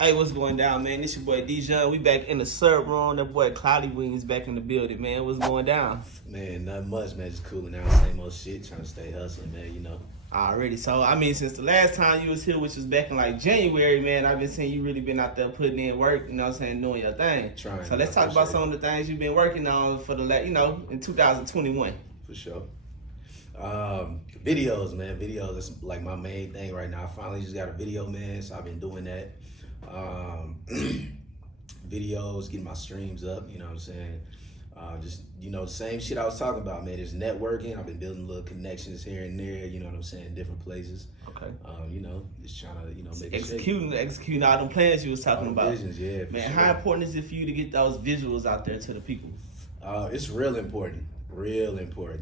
Hey, what's going down, man? This your boy Dijon. We back in the syrup room. That boy Cloudy Wingz back in the building, man. What's going down? Man, nothing much, man. Just cooling out, same old shit, trying to stay hustling, man, you know. Already. So, I mean, since the last time you was here, which was back in like January, man, I've been seeing you really been out there putting in work, you know what I'm saying, doing your thing. Trying. So let's talk about some of the things you've been working on for the, in 2021. For sure. Videos, man. Videos, that's like my main thing right now. I finally just got a video, man, so I've been doing that. Videos, getting my streams up, you know what I'm saying? Just, you know, the same shit I was talking about, man. There's networking. I've been building little connections here and there, you know what I'm saying, different places. Okay. You know, just trying to, you know, make executing all them plans you was talking about. Visions, yeah. Man, sure. how important is it for you to get those visuals out there to the people? It's real important,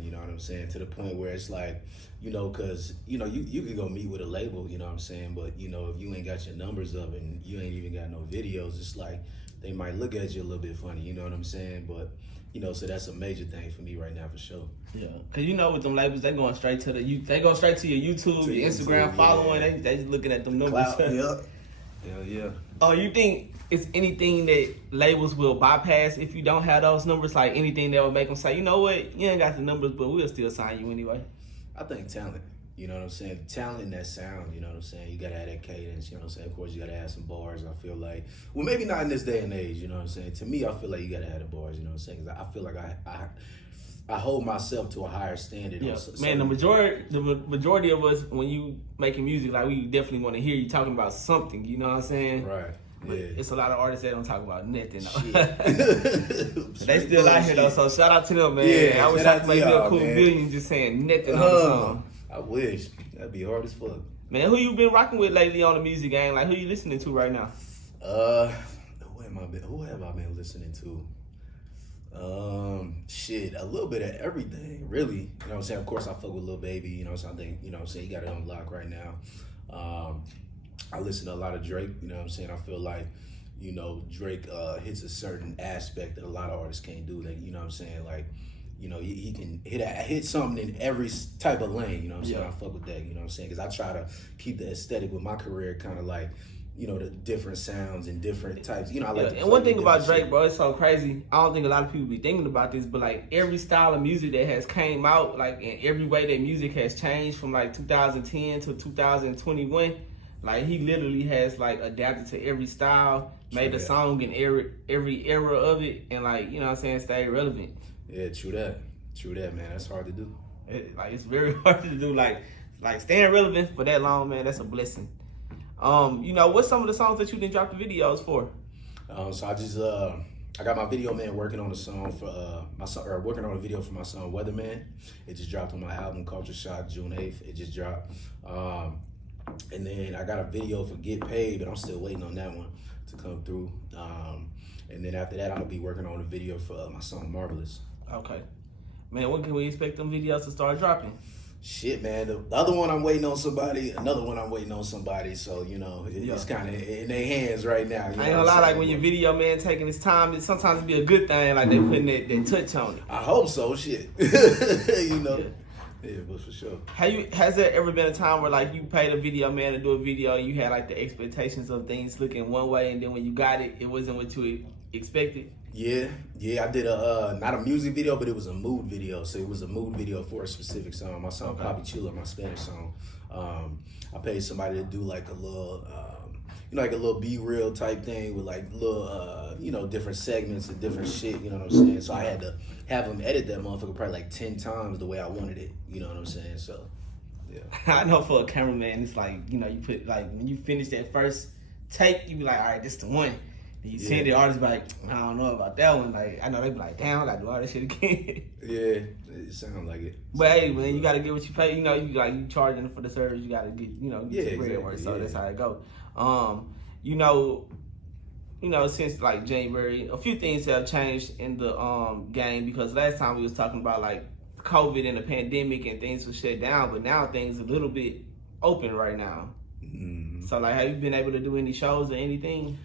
you know what I'm saying, to the point where it's like, you know, because, you know, you can go meet with a label, you know what I'm saying, but, you know, if you ain't got your numbers up and you ain't even got no videos, it's like they might look at you a little bit funny, you know what I'm saying, but, you know, so that's a major thing for me right now, for sure. Yeah, because you know with them labels, they going straight to they go straight to your YouTube, your Instagram following, yeah. they just looking at them numbers. Hell yeah. Oh, you think it's anything that labels will bypass if you don't have those numbers? Like anything that would make them say, you know what, you ain't got the numbers, but we'll still sign you anyway? I think talent, you know what I'm saying? Talent and that sound, you know what I'm saying? You gotta have that cadence, you know what I'm saying? Of course, you gotta have some bars, I feel like. Well, maybe not in this day and age, you know what I'm saying? To me, I feel like you gotta have the bars, you know what I'm saying? Because I feel like I hold myself to a higher standard. Yeah, man, the majority of us, when you making music, like we definitely want to hear you talking about something, you know what I'm saying? Right. But yeah. It's a lot of artists that don't talk about nothing though. They still out here though, so shout out to them, man. Yeah, I wish I could make me a cool billion just saying nothing on the song. I wish. That'd be hard as fuck. Man, who you been rocking with lately on the music game? Like, who you listening to right now? Who have I been listening to? Shit, a little bit of everything, really. You know what I'm saying? Of course, I fuck with Lil Baby. You know what I'm saying? You know what I'm saying? He got it on lock right now. I listen to a lot of Drake. You know what I'm saying? I feel like, you know, Drake hits a certain aspect that a lot of artists can't do. Like, you know what I'm saying? Like, you know, he can hit something in every type of lane. You know what I'm saying? I fuck with that. You know what I'm saying? Because I try to keep the aesthetic with my career kind of like, you know, the different sounds and different types. You know, I like to and one thing about Drake, shit. bro, it's so crazy. I don't think a lot of people be thinking about this, but like every style of music that has came out, like in every way that music has changed from like 2010 to 2021, like he literally has like adapted to every style, made a song in every era of it, and like, you know what I'm saying, stay relevant. Yeah, true that, man. That's hard to do. It's very hard to do. Like staying relevant for that long, man. That's a blessing. You know, what's some of the songs that you didn't drop the videos for? So I just I got my video man working on a song for working on a video for my song Weatherman. It just dropped on my album Culcher Shock June 8th. It just dropped. And then I got a video for Get Paid, but I'm still waiting on that one to come through. And then after that, I'm gonna be working on a video for my song Marvelous. Okay. Man, when can we expect them videos to start dropping? Shit, man. The other one I'm waiting on somebody. Another one I'm waiting on somebody. So, you know, it's kind of in their hands right now. You I ain't gonna lie, like when your video man taking his time, sometimes it be a good thing. Like they putting that touch on it. I hope so. Shit. You know. Yeah, but for sure. Has there ever been a time where like you paid a video man to do a video and you had like the expectations of things looking one way, and then when you got it, it wasn't what you expected? Yeah, I did not a music video, but it was a mood video. So it was a mood video for a specific song. My song Papi Chulo, my Spanish song. I paid somebody to do like a little, you know, like a little be-real type thing with like little, you know, different segments and different shit, you know what I'm saying? So I had to have them edit that motherfucker probably like 10 times the way I wanted it, you know what I'm saying? So, yeah. I know for a cameraman, it's like, you know, you put like, when you finish that first take, you be like, all right, this is the one. You send the artist like, I don't know about that one. Like, I know they be like, damn, I gotta do all this shit again. Yeah, it sounds like it. But hey, man, you gotta get what you pay. You know, you charging for the service. You gotta get, you know, get your bread worth. So that's how it go. You know, since like January, a few things have changed in the game, because last time we was talking about like COVID and the pandemic and things were shut down, but now things are a little bit open right now. Mm-hmm. So like, have you been able to do any shows or anything?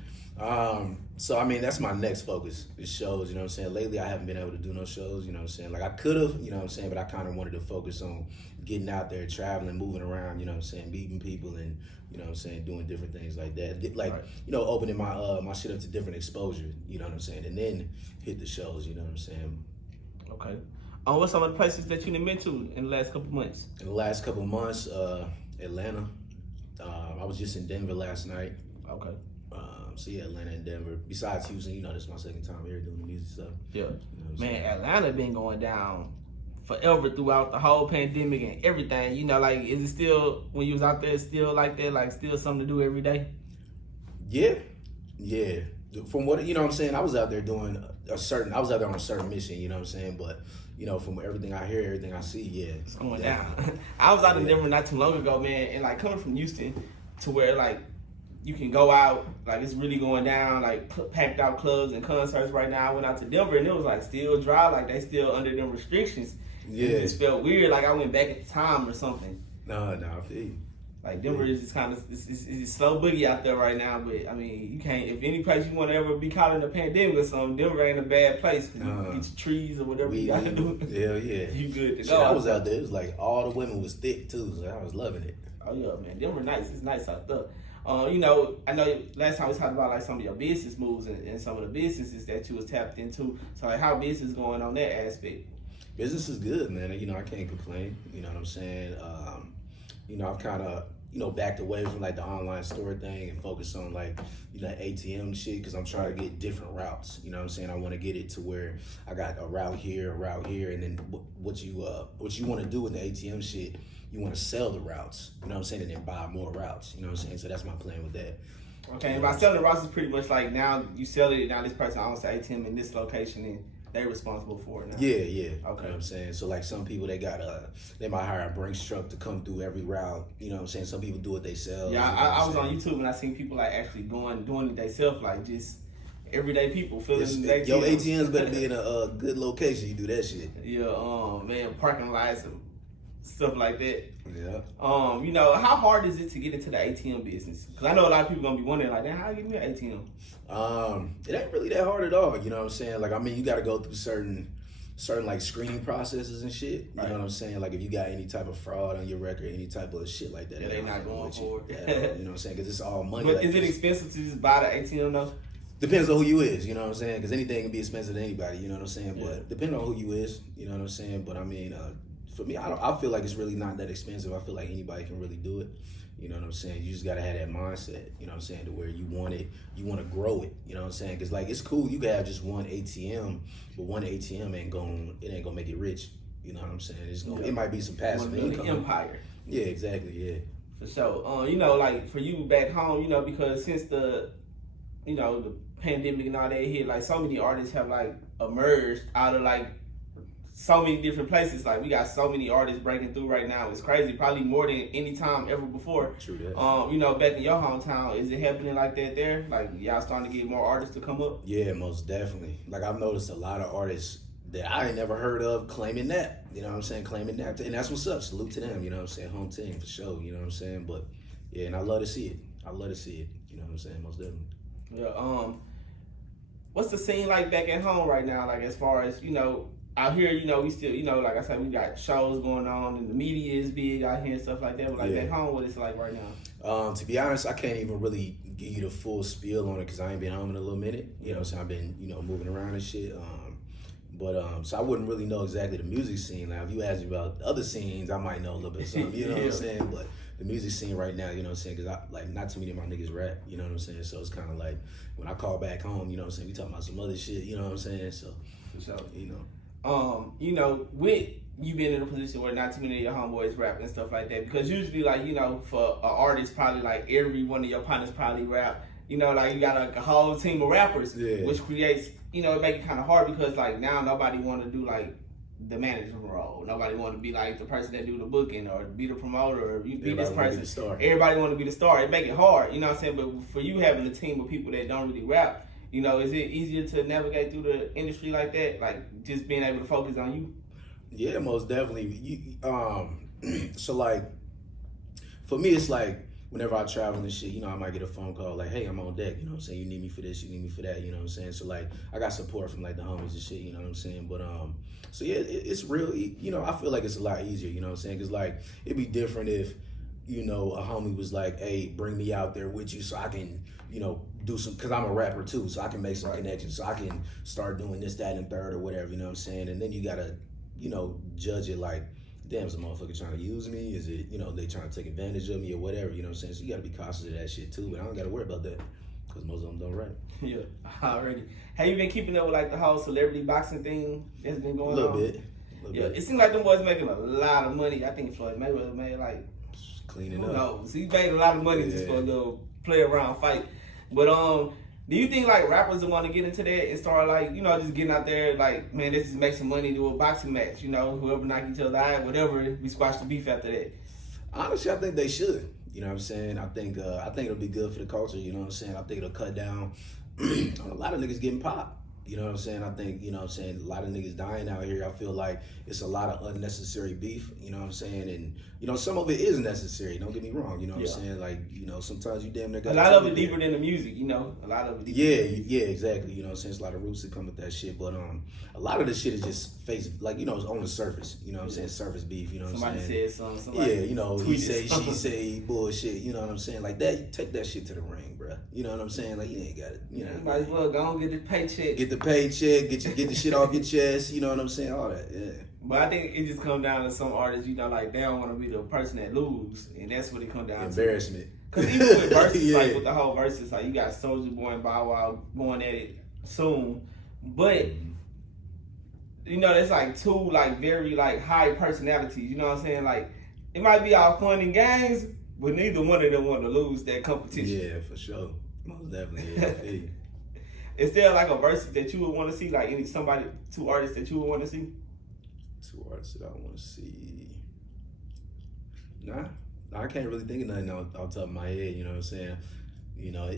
So I mean, that's my next focus is shows, you know what I'm saying? Lately I haven't been able to do no shows, you know what I'm saying? Like I could have, you know what I'm saying, but I kind of wanted to focus on getting out there, traveling, moving around, you know what I'm saying, meeting people and You know what I'm saying? Doing different things like that. Like, Right. you know, opening my shit up to different exposure, you know what I'm saying? And then hit the shows, you know what I'm saying? Okay. What's some of the places that you been to in the last couple months? In the last couple months, Atlanta. I was just in Denver last night. Okay. So yeah, Atlanta and Denver. Besides Houston, you know, this is my second time here doing the music stuff. Yeah. You know what I'm Man, saying? Atlanta been going down forever throughout the whole pandemic and everything. You know, like, is it still, when you was out there, still like that? Like, still something to do every day? Yeah. From what, you know what I'm saying, I was out there doing I was out there on a certain mission, you know what I'm saying? But, you know, from everything I hear, everything I see, yeah. It's going down. I was out in Denver not too long ago, man, and like coming from Houston to where like you can go out, like it's really going down, like packed out clubs and concerts right now. I went out to Denver and it was like still dry, like they still under them restrictions. Yeah. It just felt weird, like I went back at the time or something. No, I feel you. Like Denver is just kind of it's slow boogie out there right now, but I mean you can't. If any place you want to ever be caught in a pandemic or something, Denver ain't a bad place. You get your trees or whatever you gotta do. Hell yeah, you good to Shit, go. I was out there. It was like all the women was thick too, so I was loving it. Oh yeah, man, Denver nice. It's nice out there. You know, I know last time we talked about like some of your business moves and some of the businesses that you was tapped into. So like, how business going on that aspect? Business is good, man. You know, I can't complain. You know what I'm saying? You know, I've kind of, you know, backed away from like the online store thing and focused on like, you know, ATM shit because I'm trying to get different routes. You know what I'm saying? I want to get it to where I got a route here, and then what you want to do with the ATM shit, you want to sell the routes. You know what I'm saying? And then buy more routes. You know what I'm saying? So that's my plan with that. Okay, and by selling the routes is pretty much like now you sell it, now this person owns the ATM in this location and they're responsible for it now. Yeah. Okay. You know what I'm saying? So like some people, they might hire a Brinks truck to come through every route. You know what I'm saying? Some people do it themselves. Yeah, you know I was on YouTube and I seen people like actually doing it themselves, like just everyday people filling ATMs. Your ATMs better be in a good location. You do that shit. Yeah, man, parking lots and stuff like that. Yeah. You know, how hard is it to get into the ATM business? Because I know a lot of people gonna be wondering, like, damn, how I get me an ATM? It ain't really that hard at all. You know what I'm saying? Like, I mean, you got to go through certain like screening processes and shit. You know what I'm saying? Like, if you got any type of fraud on your record, any type of shit like that, Yeah, they not going for it. You know what I'm saying? Because it's all money. But like is it expensive to just buy the ATM though? Depends on who you is, you know what I'm saying? Because anything can be expensive to anybody, you know what I'm saying? Yeah. But depending on who you is, you know what I'm saying? But I mean, for me, I feel like it's really not that expensive. I feel like anybody can really do it. You know what I'm saying? You just gotta have that mindset, you know what I'm saying, to where you want it, you want to grow it, you know what I'm saying? Because like it's cool, you can have just one ATM, but one ATM ain't gonna make it rich. You know what I'm saying? It might be some passive income. Empire. Yeah, exactly. Yeah. For sure. You know, like for you back home, you know, because since the pandemic and all that hit, like so many artists have like emerged out of like so many different places. Like we got so many artists breaking through right now. It's crazy. Probably more than any time ever before. True that. You know, back in your hometown, is it happening like that there? Like y'all starting to get more artists to come up? Yeah, most definitely. Like I've noticed a lot of artists that I ain't never heard of claiming that. You know what I'm saying? Claiming that. And that's what's up. Salute to them, you know what I'm saying? Home team for sure, you know what I'm saying? But yeah, and I love to see it. You know what I'm saying? Most definitely. Yeah, what's the scene like back at home right now? Like as far as, you know, out here, you know, we still, you know, like I said, we got shows going on and the media is big out here and stuff like that. But like back home, what it's like right now? To be honest, I can't even really give you the full spiel on it because I ain't been home in a little minute. You know what I'm saying? I've been, you know, moving around and shit. So I wouldn't really know exactly the music scene. Now, if you ask me about other scenes, I might know a little bit of something. You know what I'm saying? But the music scene right now, you know what I'm saying? Because not too many of my niggas rap. You know what I'm saying? So it's kind of like when I call back home, you know what I'm saying? We talking about some other shit. You know what I'm saying? So, you know. You know, with you being in a position where not too many of your homeboys rap and stuff like that, because usually, like, you know, for an artist, probably like every one of your partners probably rap. You know, like you got a whole team of rappers, which creates, you know, it make it kind of hard because like now nobody want to do like the manager role. Nobody want to be like the person that do the booking or be the promoter or you be this person. Everybody want to be the star. It make it hard, you know what I'm saying? But for you having a team of people that don't really rap, you know, is it easier to navigate through the industry like that? Like just being able to focus on you? Yeah, most definitely. So like, for me, it's like whenever I travel and shit, you know, I might get a phone call like, hey, I'm on deck, you know what I'm saying? You need me for this, you need me for that, you know what I'm saying? So like, I got support from like the homies and shit, you know what I'm saying? But so yeah, it's real, you know, I feel like it's a lot easier, you know what I'm saying? Cause like, it'd be different if, you know, a homie was like, hey, bring me out there with you so I can, you know, do some, because I'm a rapper too, so I can make some connections, so I can start doing this, that, and third or whatever, you know what I'm saying? And then you gotta, you know, judge it like, damn, is a motherfucker trying to use me? Is it, you know, they trying to take advantage of me or whatever, you know what I'm saying? So you gotta be cautious of that shit too, but I don't gotta worry about that, because most of them don't rap. Yeah, already. Have you been keeping up with like the whole celebrity boxing thing that's been going on? A little bit. Yeah, it seems like them boys making a lot of money. I think Floyd Mayweather made like, cleaning who up. knows? He made a lot of money just for a little play around fight. But do you think like rappers want to get into that and start like, you know, just getting out there like, man, let's just make some money, do a boxing match, you know, whoever knock each other out, whatever, we squash the beef after that? Honestly, I think they should. You know what I'm saying? I think it'll be good for the culture, you know what I'm saying? I think it'll cut down on a lot of niggas getting popped. You know what I'm saying? I think, you know what I'm saying, a lot of niggas dying out here. I feel like it's a lot of unnecessary beef, you know what I'm saying? And, you know, some of it is necessary, don't get me wrong, you know what I'm saying? Like, you know, sometimes you damn near got a lot of it deeper than the music, you know? A lot of it deeper. Yeah, exactly. You know what I'm saying? There's a lot of roots that come with that shit. But a lot of the shit is just face, like, you know, it's on the surface. You know what I'm saying? Surface beef, you know what I'm saying? Somebody said something. Somebody you know, he say, she say, bullshit. You know what I'm saying? Like that, you take that shit to the ring, bro. You know what I'm saying? Like, you ain't got it. You know, you might as well go and get the paycheck. Get the paycheck, get the shit off your chest. You know what I'm saying? All that, yeah. But I think it just comes down to some artists, you know, like they don't want to be the person that lose, and that's what it comes down Embarrassment. to. Because even with Verzuz, like with the whole Verzuz, like you got Soulja Boy and Bow Wow going at it soon, but you know, that's like two like very like high personalities. You know what I'm saying? Like it might be all fun and games, but neither one of them want to lose that competition. Yeah, for sure, most definitely. Yeah. Is there like a Verzuz that you would want to see, like two artists that you would want to see? Two artists that I want to see. Nah, I can't really think of nothing off the top of my head. You know what I'm saying? You know, I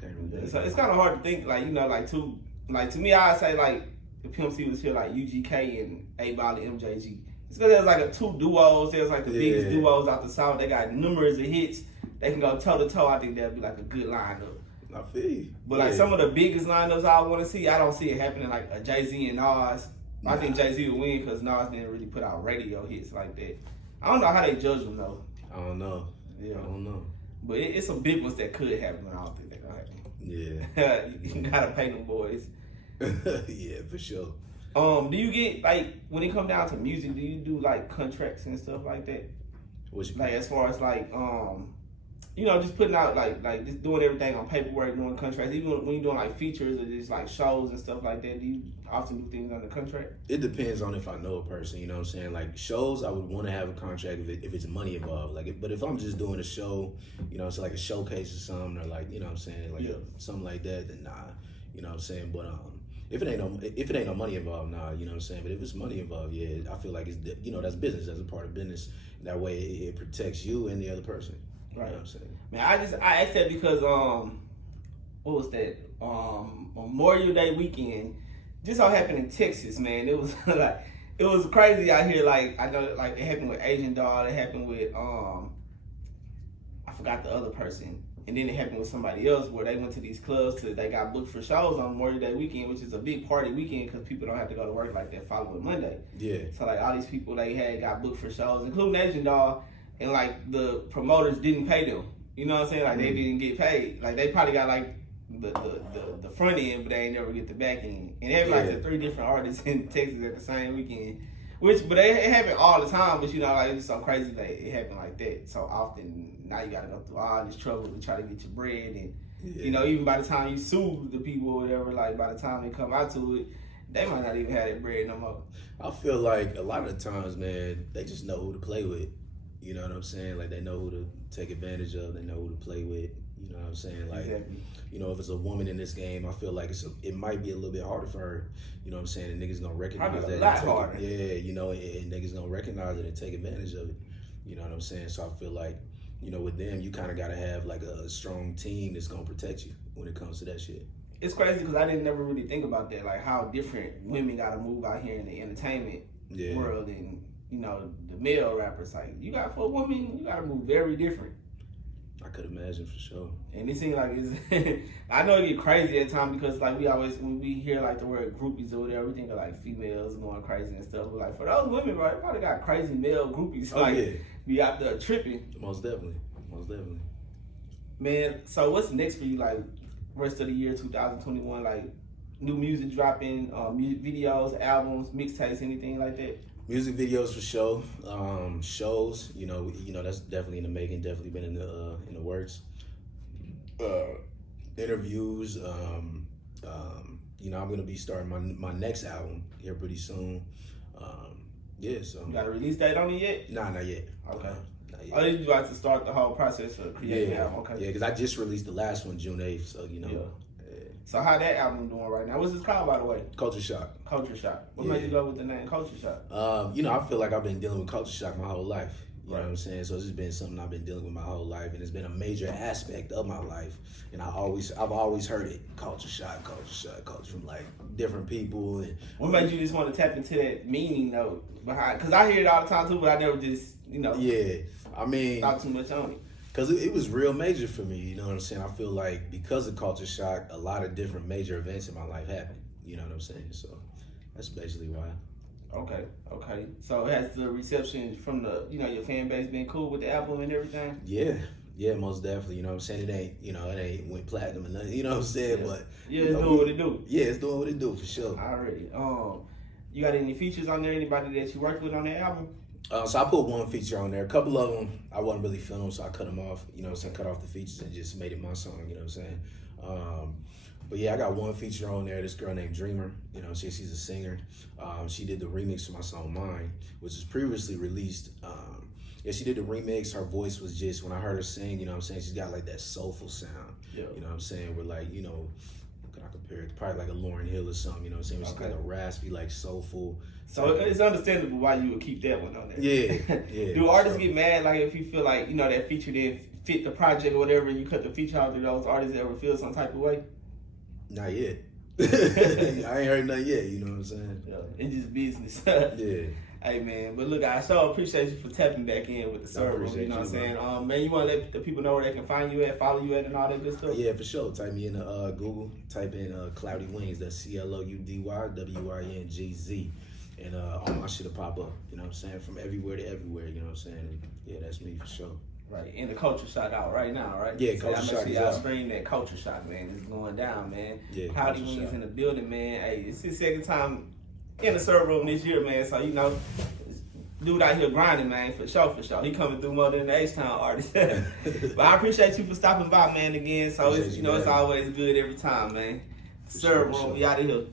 can't really think. So it's kind of hard to think, like, you know, to me, I'd say like if Pimp C was here, like UGK and A-Ball and MJG. It's because there's like two duos. There's like the biggest duos out the South. They got numerous of hits. They can go toe to toe. I think that'd be like a good lineup. I feel you. But like some of the biggest lineups I want to see, I don't see it happening like a Jay-Z and Nas. I think Jay-Z would win because Nas didn't really put out radio hits like that. I don't know how they judge them though. I don't know. Yeah, I don't know. But it's some big ones that could happen, but I don't think they're gonna happen. Yeah. You gotta pay them boys. Yeah, for sure. Do you get like when it comes down to music? Do you do like contracts and stuff like that? What you like as far as like you know, just putting out like just doing everything on paperwork, doing contracts. Even when you're doing like features or just like shows and stuff like that, do you often do things on the contract? It depends on if I know a person. You know what I'm saying? Like shows, I would want to have a contract if it's money involved. But if I'm just doing a show, you know, it's like a showcase or something, or like, you know what I'm saying, like something like that, then nah. You know what I'm saying? But if it ain't no money involved, nah. You know what I'm saying? But if it's money involved, yeah, I feel like it's, you know, that's business. That's a part of business. That way it protects you and the other person. Right. You know what I'm saying? Man, I asked that because what was that? Memorial Day weekend. This all happened in Texas, man. It was like it was crazy out here. Like I know, like it happened with Asian Doll. It happened with I forgot the other person, and then it happened with somebody else where they went to these clubs they got booked for shows on Memorial Day weekend, which is a big party weekend because people don't have to go to work like that following Monday. Yeah. So like all these people got booked for shows, including Asian Doll, and like the promoters didn't pay them. You know what I'm saying? Like they didn't get paid. Like they probably got like the front end, but they ain't never get the back end. And everybody had 3 different artists in Texas at the same weekend. But it happened all the time. But you know, like it's so crazy that it happened like that so often. Now you got to go through all this trouble to try to get your bread, and you know, even by the time you sue the people or whatever, like by the time they come out to it, they might not even have that bread no more. I feel like a lot of the times, man, they just know who to play with. You know what I'm saying? Like they know who to take advantage of. They know who to play with. You know what I'm saying? Like, you know, if it's a woman in this game, I feel like it might be a little bit harder for her. You know what I'm saying? And niggas gonna recognize that. A lot harder. Yeah, you know, and niggas gonna recognize it and take advantage of it. You know what I'm saying? So I feel like, you know, with them, you kind of gotta have like a strong team that's gonna protect you when it comes to that shit. It's crazy because I didn't never really think about that, like how different women gotta move out here in the entertainment world and. You know, the male rappers, like, you got for a woman, you gotta move very different. I could imagine for sure. And it seems like it's, I know it get crazy at times because, like, we always, when we hear, like, the word groupies or whatever, we think of, like, females going crazy and stuff. But, like, for those women, bro, they probably got crazy male groupies. Like, be out there tripping. Most definitely. Man, so what's next for you? Like rest of the year 2021, like new music dropping, music videos, albums, mixtapes, anything like that? Music videos for sure. Shows, you know, that's definitely in the making. Definitely been in the works. Interviews. You know, I'm gonna be starting my next album here pretty soon. Yeah, so you got a release date on it yet? Nah, not yet. Okay. Not yet. Oh, you like to start the whole process of creating the album? Okay. Yeah, because I just released the last one June 8th, so you know. Yeah. So how that album doing right now? What's it called, by the way? Culture Shock. Culture Shock. What made you go with the name Culture Shock? You know, I feel like I've been dealing with culture shock my whole life. You know Right. what I'm saying? So it's just been something I've been dealing with my whole life, and it's been a major aspect of my life. And I've always heard it, culture shock, from like different people. And What made you just want to tap into that meaning though behind? Because I hear it all the time too, but I never just yeah, I mean, thought too much on it. because it was real major for me. You know what I'm saying? I feel like because of culture shock, a lot of different major events in my life happened. You know what I'm saying? So that's basically why. Okay. So has the reception from your fan base been cool with the album and everything? Yeah, most definitely. You know what I'm saying? It ain't went platinum or nothing. You know what I'm saying? Yeah. But Yeah, it's doing what it do. Yeah, it's doing what it do for sure. Already. You got any features on there? Anybody that you worked with on the album? So I put one feature on there. A couple of them I wasn't really feeling them, so I cut them off. You know what I'm saying? Cut off the features and just made it my song. You know what I'm saying? But yeah, I got one feature on there. This girl named Dreamer. You know what I'm saying? She's a singer. She did the remix to my song Mine, which was previously released. Yeah, she did the remix. Her voice was just, when I heard her sing, you know what I'm saying? She's got like that soulful sound. Yeah. You know what I'm saying? With like, you know, what can I compare it? Probably like a Lauryn Hill or something, you know what I'm saying? It's like a raspy, like soulful. So it's understandable why you would keep that one on there. Yeah. Do artists get mad like if you feel like, that feature didn't fit the project or whatever and you cut the feature out? Do those artists ever feel some type of way? Not yet. I ain't heard nothing yet, you know what I'm saying? Yeah, it's just business. Yeah. Hey man, but look, I so appreciate you for tapping back in with the server. You know what I'm saying? Man, you want to let the people know where they can find you at, follow you at, and all that good stuff? Yeah, for sure. Type me in Google. Type in Cloudy Wingz. That's CLOUDY WINGZ. And all my shit'll pop up. You know what I'm saying? From everywhere to everywhere. You know what I'm saying? And yeah, that's me for sure. Right, and the Culture Shock out right now, right? Yeah, Culture Shock is y'all out. stream that Culture Shock, man. It's going down, man. Yeah, Cloudy Culture Wingz Shock. in the building, man. Hey, it's his second time in the server room this year, man. So, dude out here grinding, man, for sure. He coming through more than the H-Town artist. But I appreciate you for stopping by, man, again. So, it's always good every time, man. Server room, we out of here.